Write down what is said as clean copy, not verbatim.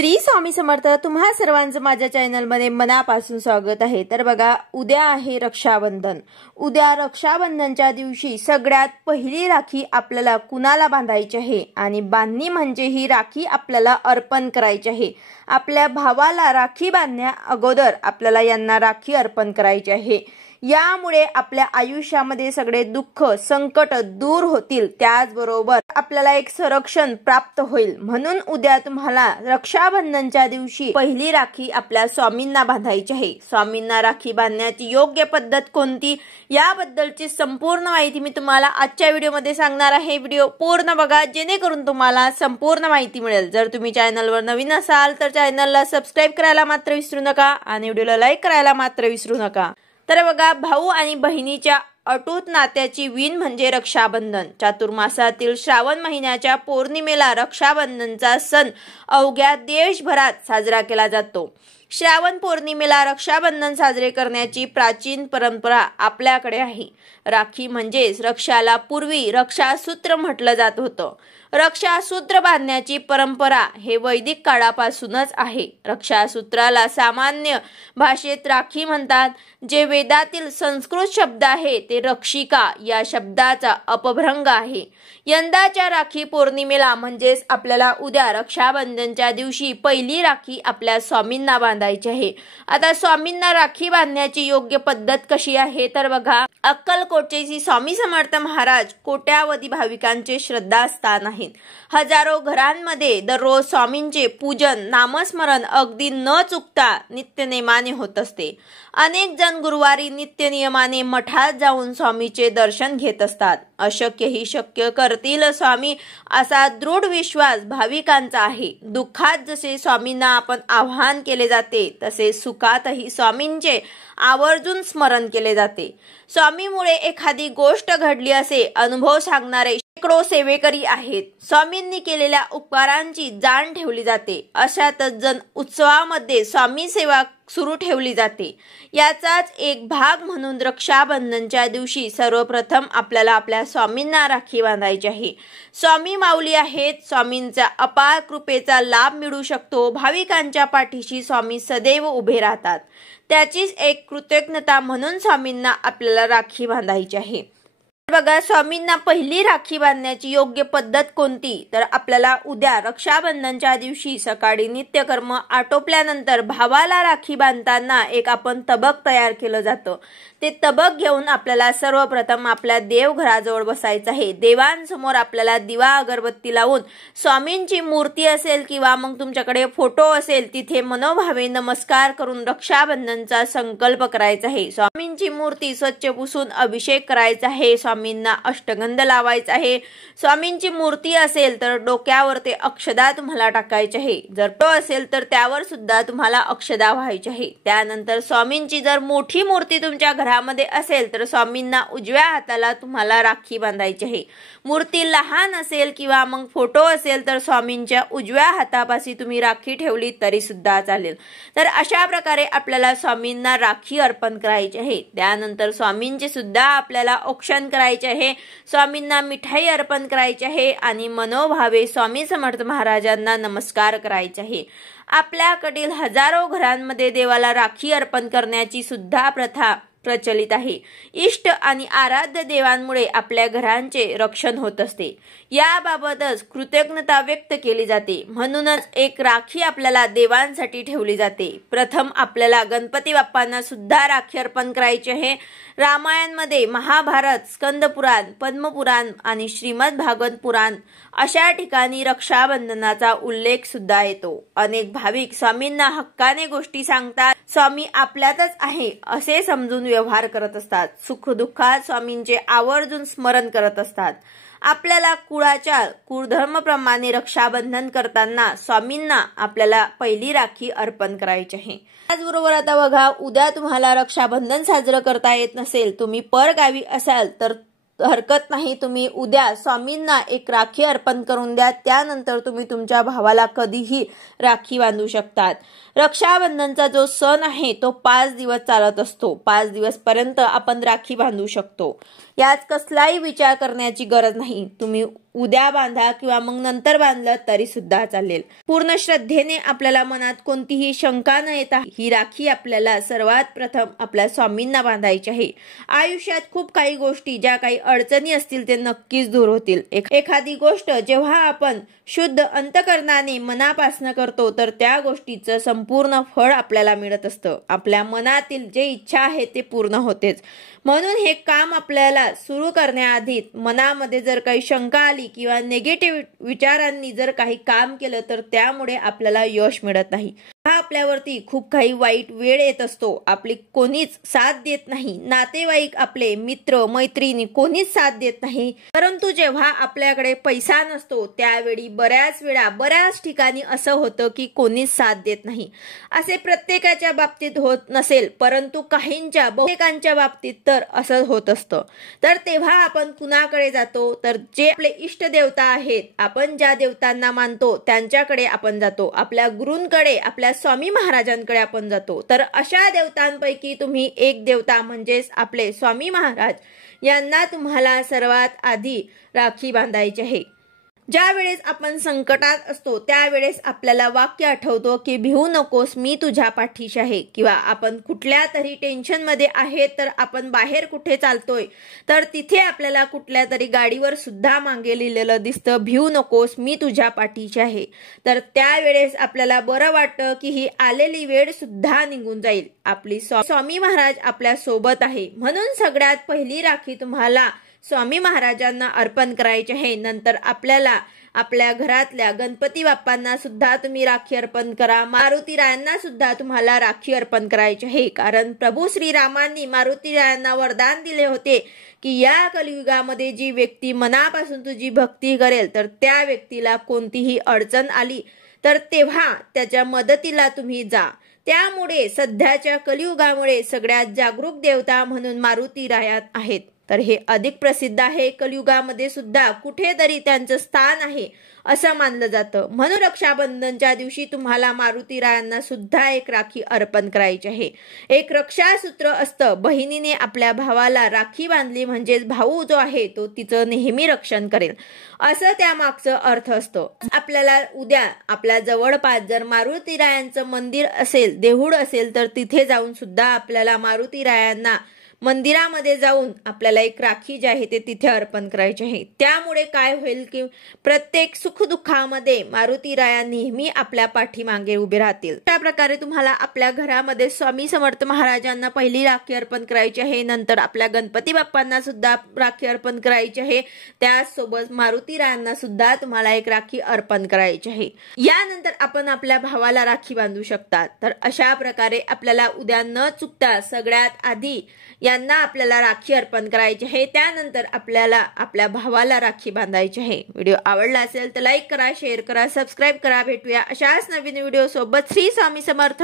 श्री स्वामी समर्थ। तुम्हा सर्वांचं माझ्या चॅनलमध्ये मनापासून स्वागत आहे। तर बघा, उद्या आहे रक्षाबंधन। उद्या रक्षाबंधनच्या दिवशी सगळ्यात पहिली राखी आपल्याला कुणाला बांधायची आहे आणि बांधणी म्हणजे ही राखी आपल्याला अर्पण करायची आहे। आपल्या भावाला राखी बांधण्या अगोदर आपल्याला यांना राखी अर्पण करायची आहे। यामुळे आपल्या आयुष्यामध्ये सगळे दुःख संकट दूर होतील, त्याचबरोबर आपल्याला एक संरक्षण प्राप्त होईल। म्हणून उद्या तुम्हाला रक्षाबंधनच्या दिवशी पहिली राखी आपल्या स्वामींना बांधायची आहे। स्वामींना राखी बांधण्याची योग्य पद्धत कोणती याबद्दलची संपूर्ण माहिती मी तुम्हाला आजच्या व्हिडिओमध्ये सांगणार आहे। व्हिडिओ पूर्ण बघा जेणेकरून तुम्हाला संपूर्ण माहिती मिळेल। जर तुम्ही चॅनलवर नवीन असाल तर चॅनलला सबस्क्राइब करायला मात्र विसरू नका आणि व्हिडिओला लाईक करायला मात्र विसरू नका। तर बघा, भाऊ आणि बहिणीच्या अटूट नात्याची वीण म्हणजे रक्षाबंधन। चातुर्मासातील श्रावण महिन्याच्या पौर्णिमेला रक्षाबंधनचा सण अवघ्या देशभरात साजरा केला जातो। श्रावण पौर्णिमेला रक्षाबंधन साजरे करण्याची प्राचीन परंपरा आपल्याकडे आहे। राखी म्हणजेच रक्षाला पूर्वी रक्षासूत्र म्हटलं जात होतं। रक्षासूत्र बांधण्याची परंपरा हे वैदिक काळापासूनच आहे। रक्षासूत्राला सामान्य भाषेत राखी म्हणतात, जे वेदातील संस्कृत शब्द आहे ते रक्षिका या शब्दाचा अपभ्रंश आहे। यंदाच्या राखी पौर्णिमेला म्हणजेच आपल्याला उद्या रक्षाबंधनच्या दिवशी पहिली राखी आपल्या स्वामींना बांधायची आहे। आता स्वामींना राखी बांधण्याची योग्य पद्धत कशी आहे तर बघा, अक्कलकोटचे श्री स्वामी समर्थ महाराज कोट्यावधी भाविकांचे श्रद्धास्थान आहेत। हजारो घरांमध्ये दररोज स्वामींचे पूजन नामस्मरण अगदी न चुकता नित्यनेमाने होत असते। अनेक जण गुरुवारी नित्यनियमाने मठात जाऊन स्वामीचे दर्शन घेत असतात। अशक्य ही शक्य करतील स्वामी असा दृढ विश्वास भाविकांचा आहे। दुःखात जसे स्वामींना आपण आवाहन केले जाते तसे सुखातही स्वामींचे आवर्जून स्मरण केले जाते। स्वामीमुळे एखादी गोष्ट घडली असे अनुभव सांगणारे शेकडो सेवेकरी आहेत। स्वामींनी केलेल्या उपकारांची जाण ठेवली जाते। अशातच जण उत्सवामध्ये स्वामी सेवा सुरू ठेवली जाते। याचाच एक भाग म्हणून रक्षाबंधनच्या दिवशी सर्वप्रथम आपल्याला आपल्या स्वामींना राखी बांधायची आहे। स्वामी माऊली आहेत, स्वामींचा अपार कृपेचा लाभ मिळू शकतो। भाविकांच्या पाठीशी स्वामी सदैव उभे राहतात। त्याचीच एक कृतज्ञता म्हणून स्वामींना आपल्याला राखी बांधायची आहे। बघा, स्वामींना पहिली राखी बांधण्याची योग्य पद्धत कोणती तर आपल्याला उद्या रक्षाबंधनच्या दिवशी सकाळी नित्यकर्म आटोपल्यानंतर भावाला राखी बांधताना एक आपण तबक तयार केलं जातं। ते तबक घेऊन आपल्याला सर्वप्रथम आपल्या देवघराजवळ बसायचं आहे। देवांसमोर आपल्याला दिवा अगरबत्ती लावून स्वामींची मूर्ती असेल किंवा मग तुमच्याकडे फोटो असेल तिथे मनोभावे नमस्कार करून रक्षाबंधनचा संकल्प करायचा आहे। स्वामींची मूर्ती स्वच्छ पुसून अभिषेक करायचा आहे। स्वामींना अष्टगंध लावायचा आहे। स्वामींची मूर्ती असेल तर डोक्यावर ते अक्षदा तुम्हाला टाकायचे आहे। जर तो असेल तर त्यावर सुद्धा तुम्हाला अक्षदा व्हायची आहे। त्यानंतर स्वामींची जर मोठी मूर्ती तुमच्या घरामध्ये असेल तर स्वामींना उजव्या हाताला तुम्हाला राखी बांधायची आहे। मूर्ती लहान असेल किंवा मग फोटो असेल तर स्वामींच्या उजव्या हातापाशी तुम्ही राखी ठेवली तरी सुद्धा चालेल। तर अशा प्रकारे आपल्याला स्वामींना राखी अर्पण करायची आहे। त्यानंतर स्वामींचे सुद्धा आपल्याला औक्षण करायचे आहे। स्वामींना मिठाई अर्पण करायची आहे आणि मनोभावे स्वामी समर्थ महाराजांना नमस्कार करायचे आहे। आपल्याकडील हजारो घरांमध्ये देवाला राखी अर्पण करण्याची सुद्धा प्रथा प्रचलित आहे। इष्ट आणि आराध्य देवांमुळे आपल्या घरांचे रक्षण होत असते। याबाबतच कृतज्ञता व्यक्त केली जाते। म्हणूनच एक राखी आपल्याला देवांसाठी ठेवली जाते। प्रथम आपल्याला गणपती बाप्पांना सुद्धा राखी अर्पण करायची आहे। रामायणमध्ये महाभारत, स्कंदपुराण, पद्मपुराण आणि श्रीमद भागवत पुराण अशा ठिकाणी रक्षाबंधनाचा उल्लेख सुद्धा येतो। अनेक भाविक स्वामींना हक्काने गोष्टी सांगतात। स्वामी आपल्यातच आहे असे समजून व्यवहार करत असतात। सुखदुःखात स्वामींचे आवर्जून स्मरण करत असतात। आपल्याला कुळाच्या कुळधर्माप्रमाणे रक्षाबंधन करताना स्वामींना आपल्याला पहिली राखी अर्पण करायची आहे। त्याचबरोबर आता बघा, उद्या तुम्हाला रक्षाबंधन साजरं करता येत नसेल, तुम्ही परगावी असाल तर हरकत नाही, तुम्ही उद्या स्वामींना एक राखी अर्पण करून द्या, त्यानंतर तुम्ही तुमच्या भावाला कधीही राखी बांधू शकतात। रक्षाबंधनचा जो सण आहे तो 5 दिवस चालत असतो। 5 दिवस पर्यंत आपण राखी बांधू शकतो, यात कसलाही विचार करण्याची गरज नाही। तुम्ही उद्या बांधा किंवा मग नंतर बांधलं तरी सुद्धा चालेल। पूर्ण श्रद्धेने आपल्याला मनात कोणतीही शंका न येता ही राखी आपल्याला सर्वात प्रथम आपल्या स्वामींना बांधायची आहे। आयुष्यात खूप काही गोष्टी, ज्या काही अडचणी असतील ते नक्कीच दूर होतील। एखादी गोष्ट जेव्हा आपण शुद्ध अंतकरणाने मनापासून करतो तर त्या गोष्टीचं संपूर्ण फळ आपल्याला मिळत असतं। आपल्या मनातील जे इच्छा आहे ते पूर्ण होतेच। म्हणून हे काम आपल्याला सुरू करण्याआधी मनामध्ये जर काही शंका आली किंवा नेगेटिव्ह विचारांनी जर काही काम केलं तर त्यामुळे आपल्याला यश मिळत नाही। हा आपल्यावरती खूप काही वाईट वेळ येत असतो, आपली कोणीच साथ देत नाही, नातेवाईक, आपले मित्र मैत्रिणी कोणीच साथ देत नाही। परंतु जेव्हा आपल्याकडे पैसा नसतो त्यावेळी बऱ्याच ठिकाणी असं होतं की कोणीच साथ देत नाही। असे प्रत्येकाच्या बाबतीत होत नसेल, परंतु बहुतेकांच्या बाबतीत तर असं होत असतं। तर तेव्हा आपण कुणाकडे जातो तर जे आपले इष्ट देवता आहेत, आपण ज्या देवतांना मानतो त्यांच्याकडे आपण जातो, आपल्या गुरूंकडे, आपल्या स्वामी महाराजांकडे आपण जातो। तर अशा देवतांपैकी तुम्ही एक देवता म्हणजेच आपले स्वामी महाराज यांना तुम्हाला सर्वात आधी राखी बांधायची आहे। ज्या वेळेस आपण संकटात असतो त्यावेळेस आपल्याला वाक्य आठवतो की भिवू नकोस, मी तुझ्या पाठीशी आहे। किंवा आपण कुठल्या तरी टेन्शन मध्ये आहे, तर आपण बाहेर कुठे चालतोय तर तिथे आपल्याला कुठल्या तरी गाडीवर सुद्धा मागे लिहिलेलं दिसतं, भिवू नकोस, मी तुझ्या पाठीशी आहे। तर त्यावेळेस आपल्याला बरं वाटतं की ही आलेली वेळ सुद्धा निघून जाईल, आपली स्वामी महाराज आपल्या सोबत आहे। म्हणून सगळ्यात पहिली राखी तुम्हाला स्वामी महाराजांना अर्पण करायचे आहे। नंतर आपल्याला आपल्या घरातल्या गणपती बाप्पांना सुद्धा तुम्ही राखी अर्पण करा, मारुती रायांना सुद्धा तुम्हाला राखी अर्पण करायची आहे। कारण प्रभू श्रीरामांनी मारुती रायांना वरदान दिले होते की या कलियुगामध्ये जी व्यक्ती मनापासून तुझी भक्ती करेल तर त्या व्यक्तीला कोणतीही अडचण आली तर तेव्हा त्याच्या मदतीला तुम्ही जा। त्यामुळे सध्याच्या कलियुगामुळे सगळ्यात जागरूक देवता म्हणून मारुती राया आहेत। तर हे अधिक प्रसिद्ध आहे, कलियुगामध्ये सुद्धा कुठेतरी त्यांचं स्थान आहे असं मानलं जातं। म्हणून रक्षाबंधनच्या दिवशी तुम्हाला मारुती रायांना सुद्धा एक राखी अर्पण करायची आहे। एक रक्षासूत्र असतं, बहिणीने आपल्या भावाला राखी बांधली म्हणजेच भाऊ जो आहे तो तिचं नेहमी रक्षण करेल, असं त्यामागचं अर्थ असतो। आपल्याला उद्या आपल्या जवळपास जर मारुती रायांचं मंदिर असेल, देऊळ असेल तर तिथे जाऊन सुद्धा आपल्याला मारुती रायांना मंदिरामध्ये जाऊन आपल्याला एक राखी जी आहे ते तिथे अर्पण करायची आहे। त्यामुळे काय होईल की प्रत्येक सुखदुःखामध्ये मारुती राया नेहमी आपल्या पाठीमागे उभे राहतील। त्या प्रकारे तुम्हाला आपल्या घरामध्ये स्वामी समर्थ महाराजांना पहिली राखी अर्पण करायची आहे, नंतर आपल्या गणपती बाप्पांना सुद्धा राखी अर्पण करायची आहे, त्याचसोबत मारुती रायांना सुद्धा तुम्हाला एक राखी अर्पण करायची आहे। यानंतर आपण आपल्या भावाला राखी बांधू शकतात। तर अशा प्रकारे आपल्याला उद्या न चुकता सगळ्यात आधी यांना आपल्याला राखी अर्पण करायची आहे, त्यानंतर आपल्याला आपल्या भावाला राखी बांधायची आहे। व्हिडिओ आवडला असेल तर लाईक करा, शेअर करा, सबस्क्राईब करा। भेटूया अशाच नवीन व्हिडिओ सोबत। श्री स्वामी समर्थ।